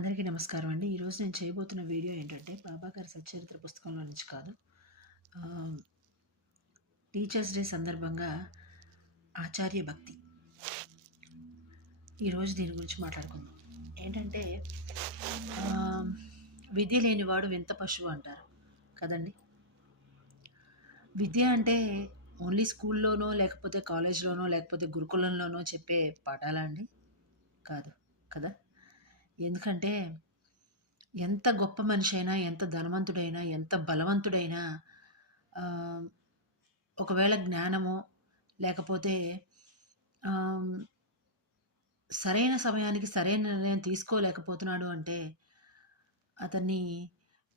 అందరికీ నమస్కారం అండి. ఈరోజు నేను చేయబోతున్న వీడియో ఏంటంటే, బాబా గారి సచ్చరిత్ర పుస్తకంలో నుంచి కాదు. ఆహ్, టీచర్స్ డే సందర్భంగా ఆచార్య భక్తి. ఈరోజు దీని గురించి మాట్లాడుకుందాం. ఏంటంటే ఆహ్, విద్య లేనివాడు వింత పశువు అంటారు కదండీ! విద్య అంటే ఓన్లీ స్కూల్లోనో, లేకపోతే కాలేజ్‌లోనో, లేకపోతే గురుకులంలోనో చెప్పే పాఠాలా అండి? కాదు. కదా! ఎందుకంటే ఎంత గొప్ప మనిషైనా, ఎంత ధనవంతుడైనా, ఎంత బలవంతుడైనా ఆహ్, ఒకవేళ జ్ఞానమో లేకపోతే ఆహ్, సరైన సమయానికి సరైన నిర్ణయం తీసుకోలేకపోతున్నాడు అంటే, అతన్ని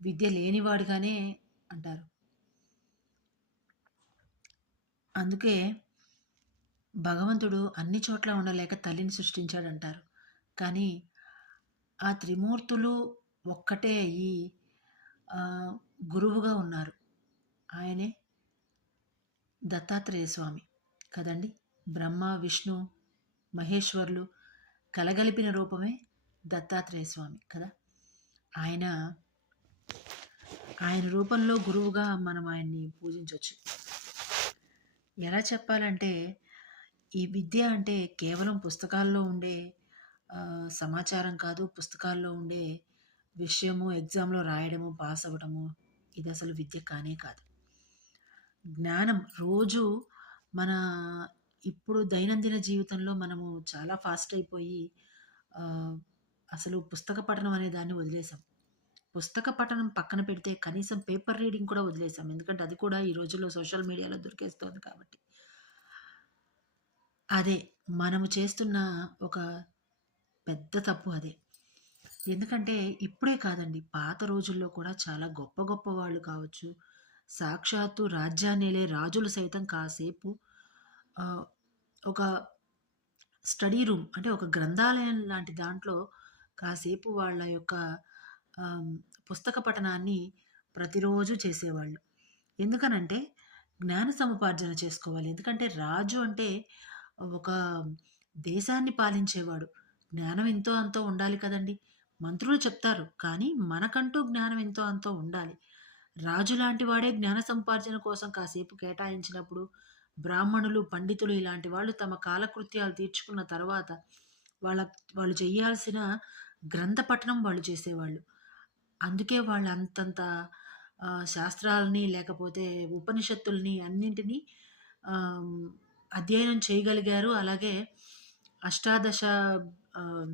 విద్య లేనివాడిగానే అంటారు. అందుకే భగవంతుడు అన్ని చోట్ల ఉండలేక తల్లిని సృష్టించాడంటారు. కానీ ఆ త్రిమూర్తులు ఒక్కటే అయ్యి ఆహ్, గురువుగా ఉన్నారు. ఆయనే దత్తాత్రేయ స్వామి కదండీ! బ్రహ్మ, విష్ణు, మహేశ్వరులు కలగలిపిన రూపమే దత్తాత్రేయ స్వామి కదా! ఆయన, ఆయన రూపంలో గురువుగా మనం ఆయన్ని పూజించొచ్చు. ఎలా చెప్పాలంటే, ఈ విద్య అంటే కేవలం పుస్తకాల్లో ఉండే సమాచారం కాదు. పుస్తకాల్లో ఉండే విషయము, ఎగ్జామ్‌లో రాయడము, పాస్ అవ్వడము ఇదసలు విద్య కానే కాదు. జ్ఞానం రోజు మన ఇప్పుడు దైనందిన జీవితంలో మనము చాలా ఫాస్ట్ అయిపోయి ఆహ్, అసలు పుస్తక పఠనం అనే దాన్ని వదిలేసాం. పుస్తక పఠనం పక్కన పెడితే కనీసం పేపర్ రీడింగ్ కూడా వదిలేసాం. ఎందుకంటే అది కూడా ఈ రోజుల్లో సోషల్ మీడియాలో దొరికేస్తోంది కాబట్టి. అదే మనము చేస్తున్న ఒక పెద్ద తప్పు అదే. ఎందుకంటే ఇప్పుడే కాదండి. పాత రోజుల్లో కూడా చాలా గొప్ప గొప్ప వాళ్ళు కావచ్చు. సాక్షాత్తు రాజ్యాన్నేలే రాజులు సైతం కాసేపు ఆహ్, ఒక స్టడీ రూమ్ అంటే ఒక గ్రంథాలయం లాంటి దాంట్లో కాసేపు వాళ్ళ యొక్క ఆహ్, పుస్తక పఠనాన్ని ప్రతిరోజు చేసేవాళ్ళు. ఎందుకనంటే జ్ఞాన సముపార్జన చేసుకోవాలి. ఎందుకంటే రాజు అంటే ఒక దేశాన్ని పాలించేవాడు. జ్ఞానం ఎంతో అంతో ఉండాలి కదండీ! మంత్రులు చెప్తారు. కానీ మనకంటూ జ్ఞానం ఎంతో అంతో ఉండాలి. రాజు లాంటి వాడే జ్ఞాన సముపార్జన కోసం కాసేపు కేటాయించినప్పుడు, బ్రాహ్మణులు, పండితులు ఇలాంటి వాళ్ళు తమ కాలకృత్యాలు తీర్చుకున్న తర్వాత, వాళ్ళ వాళ్ళు చేయాల్సిన గ్రంథ పఠనం వాళ్ళు చేసేవాళ్ళు. అందుకే వాళ్ళు అంతంత శాస్త్రాలని లేకపోతే ఉపనిషత్తుల్ని అన్నింటిని ఆహ్, అధ్యయనం చేయగలిగారు. అలాగే అష్టాదశ ఆహ్,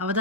అవదా